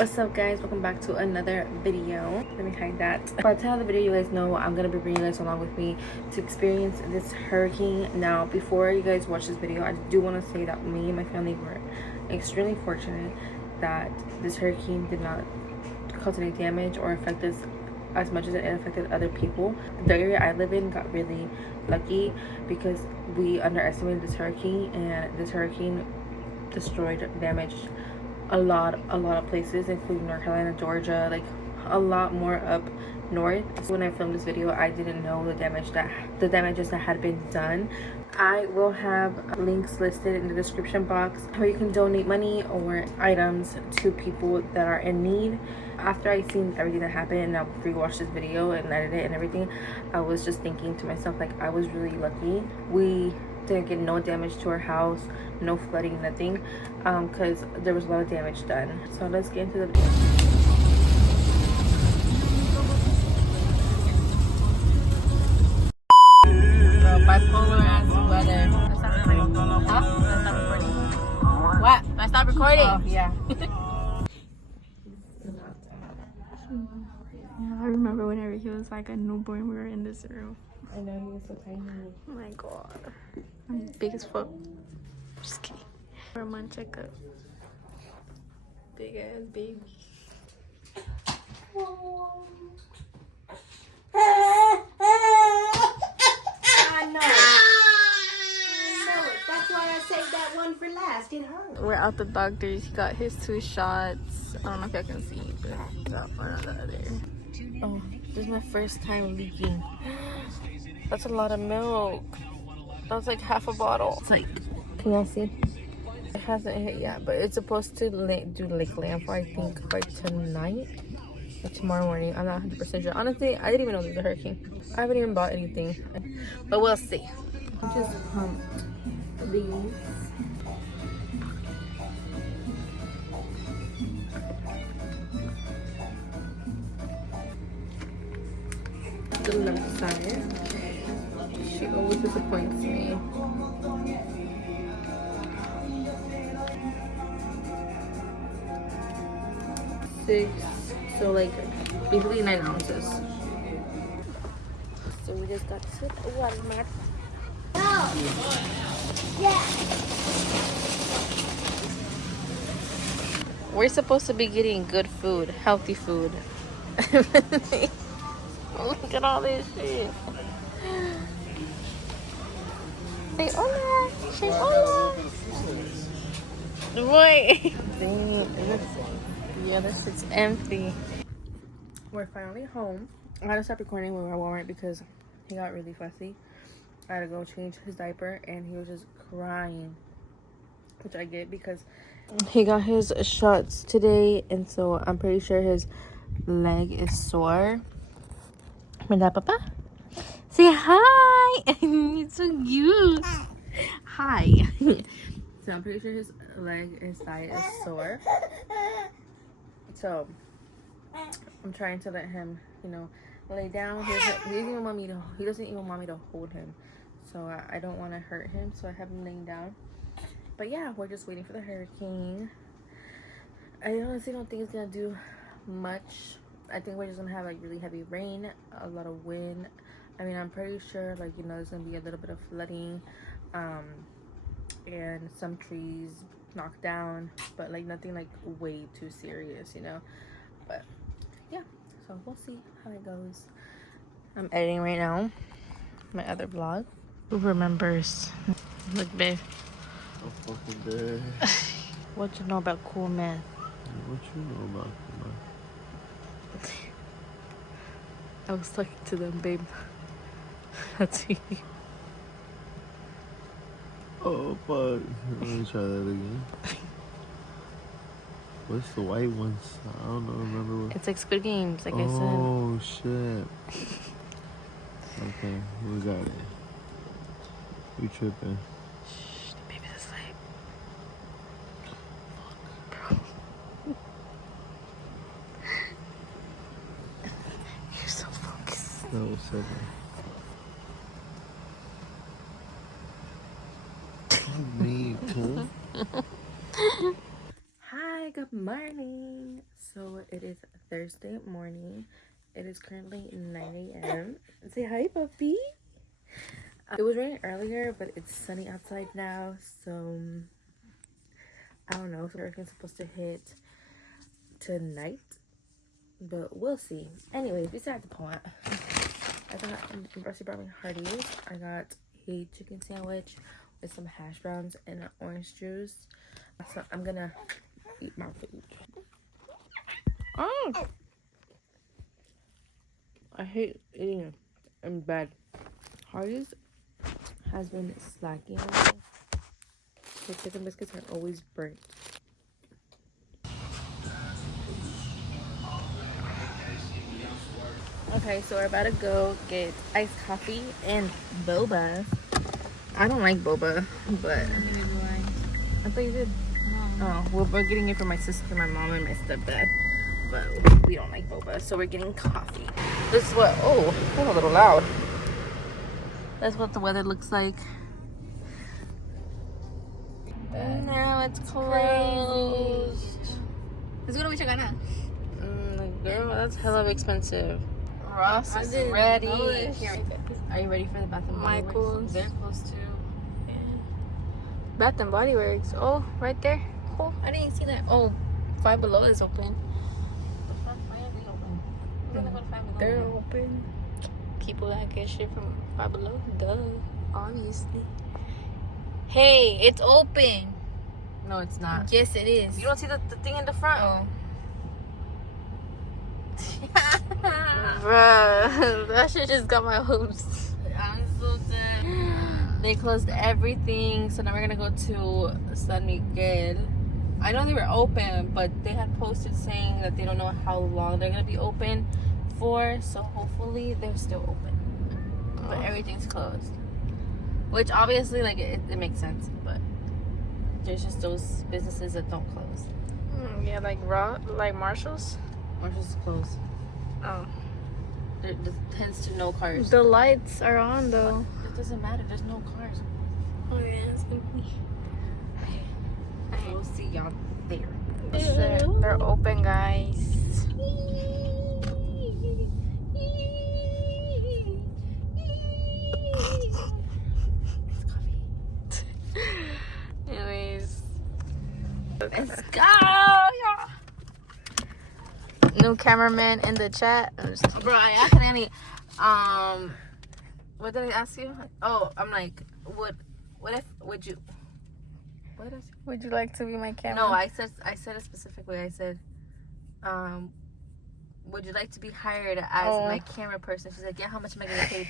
What's up, guys? Welcome back to another video. Let me hide that. By the time of the video, you guys know I'm gonna be bringing you guys along with me to experience this hurricane. Now, before you guys watch this video, I do want to say that me and my family were extremely fortunate that this hurricane did not cause any damage or affect us as much as it affected other people. The area I live in got really lucky because we underestimated this hurricane, and this hurricane destroyed, damaged a lot of places, including North Carolina, Georgia, like a lot more up north. So when I filmed this video, I didn't know the damages that had been done. I will have links listed in the description box where you can donate money or items to people that are in need. After I seen everything that happened and I rewatched this video and edited it and everything, I was just thinking to myself, like, I was really lucky. We didn't get no damage to our house, no flooding, nothing, because there was a lot of damage done. So let's get into the video. Bro, bipolar ass weather. Huh? Let's stop recording. What? I stop recording? Oh, yeah. I remember whenever he was like a newborn, we were in this room. I know, he was so tiny. Oh my god. I'm big as fuck. Just kidding. For a month checkup. Big ass baby. I know. That's why I saved that one for last. It hurt. We're at the doctor's. He got his 2 shots. I don't know if y'all can see, but he got one on the other. Oh, this is my first time leaking. That's a lot of milk. That's like half a bottle. It's like, can y'all see? It hasn't hit yet, but it's supposed to do like landfall, I think, by tonight or tomorrow morning. I'm not 100% sure. Honestly, I didn't even know there was a hurricane. I haven't even bought anything, but we'll see. I just pumped these. The left side. She always disappoints me. Six, so like basically 9 ounces. So we just got to Walmart. We're supposed to be getting good food, healthy food. Look at all this shit. Say hola. Say hola. Boy. Yeah, this is empty. We're finally home. I had to stop recording when we were at Walmart because he got really fussy. I had to go change his diaper and he was just crying, which I get because he got his shots today, and so I'm pretty sure his leg is sore. Manda, Papa? Say hi! It's so cute. Hi. So I'm pretty sure his leg, his thigh is sore. So I'm trying to let him, you know, lay down. He doesn't even want me to hold him. So I don't want to hurt him. So I have him laying down. But yeah, we're just waiting for the hurricane. I honestly don't think it's gonna do much. I think we're just gonna have like really heavy rain, a lot of wind. I mean, I'm pretty sure, like, you know, there's gonna be a little bit of flooding, and some trees knocked down, but like nothing like way too serious, you know. But yeah, so we'll see how it goes. I'm editing right now my other vlog. Who remembers? Look, babe. I'm fucking dead. What you know about cool man? What you know about cool man? I was talking to them, babe. That's you. Oh fuck. Let me try that again. What's the white ones? I don't know, remember what? It's like Squid Games, like I said. Oh shit. Okay, we got it. We tripping. Shh, the baby's asleep. You're so focused. No, 7. Me too. Hi, good morning. So It is Thursday morning. It is currently 9 a.m. Say hi, puppy. It was raining earlier, but it's sunny outside now, so I don't know if hurricane's supposed to hit tonight, but we'll see. Anyways, besides the point, I got Rusty brought me Hardee's. I got a chicken sandwich with some hash browns and an orange juice. So I'm gonna eat my food. Oh, I hate eating it in bed. Hardee's has been slacking on me. The chicken biscuits are always burnt. Okay, so we're about to go get iced coffee and boba. I don't like boba, but I thought you did. No. Oh, well, we're getting it for my sister, my mom, and my stepdad, but we don't like boba, so we're getting coffee. This is what, oh, that's a little loud. That's what the weather looks like. Now it's closed. It's gonna be chagana. Girl, that's hella expensive. Ross is ready. Are you ready for the Bath and Body Works? They're close too. Yeah. Bath and Body Works. Oh, right there. Oh, I didn't see that. Oh, Five Below is open. They're open. People that get shit from Five Below, duh, obviously. Hey, it's open. No, it's not. Yes, it is. You don't see the thing in the front? Oh. Bruh, that shit just got my hopes. I'm so dead. They closed everything, so now we're gonna go to San Miguel. I know they were open, but they had posted saying that they don't know how long they're gonna be open for, so hopefully they're still open. But everything's closed. Which obviously, like, it makes sense, but there's just those businesses that don't close. Yeah, like Marshall's. Marshall's is closed. Oh. There tends to no cars. The lights are on though. It doesn't matter. There's no cars. Oh yeah, it's gonna be. We'll see y'all there. They're open, guys. Anyways, let's go, y'all. New cameraman in the chat. Bro, I accidentally what did I ask you? Oh, I'm like, would you would you like to be my camera? No, I said it specifically. I said, would you like to be hired as my camera person? She's like, yeah, how much am I gonna pay?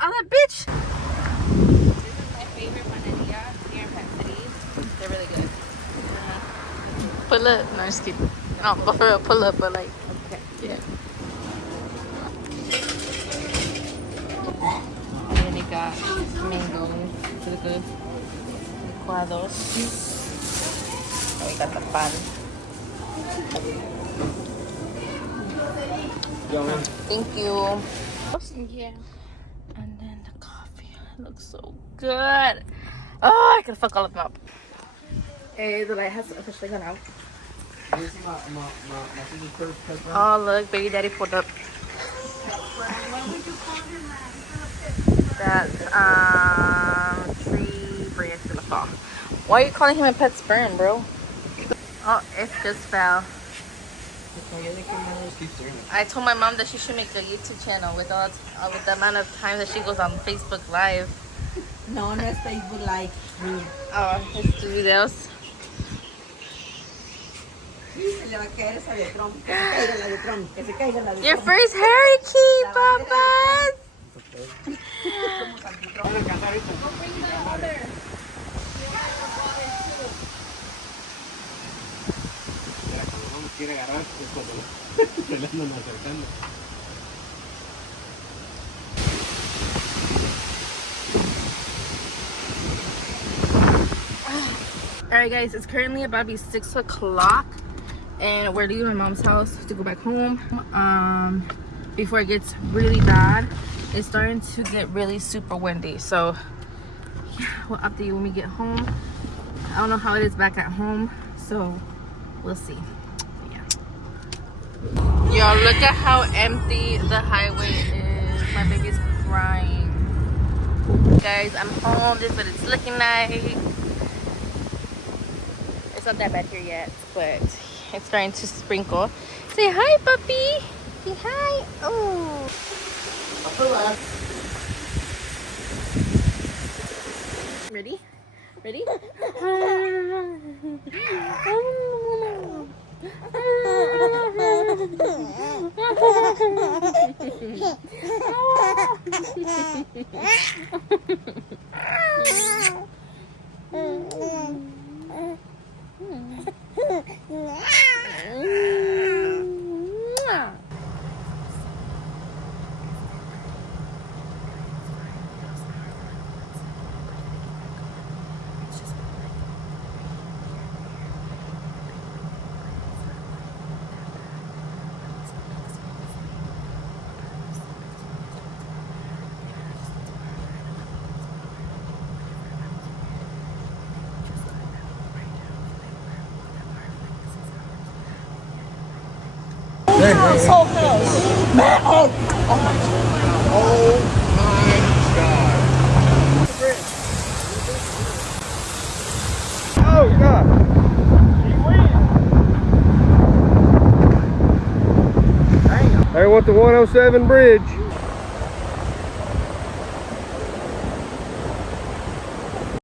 I'm like, bitch. This is my favorite panaderia here in Penn City. They're really good. Pull up. No, just kidding. No, but for real, pull up, but like, okay. Yeah. And then they got mango, really good. Licuados. And we got the pan. Thank you. Yeah. And then the coffee. It looks so good. Oh, I could fuck all of them up. Hey, the light has officially gone out. Oh, look, baby daddy pulled up. That's tree branch in the fall. Why are you calling him a pet sperm, bro? Oh, it just fell. I told my mom that she should make a YouTube channel with the amount of time that she goes on Facebook Live. No, no es Facebook Live. Oh, it's the videos. Se le va a caer esa de Trump. Que se caiga la de Trump. Que se caiga la de Your Trump. first hurricane, papas. Alright guys, it's currently about to be 6 o'clock and we're leaving my mom's house to go back home before it gets really bad. It's starting to get really super windy, so we'll update you when we get home. I don't know how it is back at home, so we'll see. Yeah. Y'all, look at how empty the highway is. My baby's crying. Guys, I'm home. This is what it's looking like. It's not that bad here yet, but it's starting to sprinkle. Say hi, puppy. Say hi. Oh. Ready? Ready? Oh, God. There went the 107 bridge.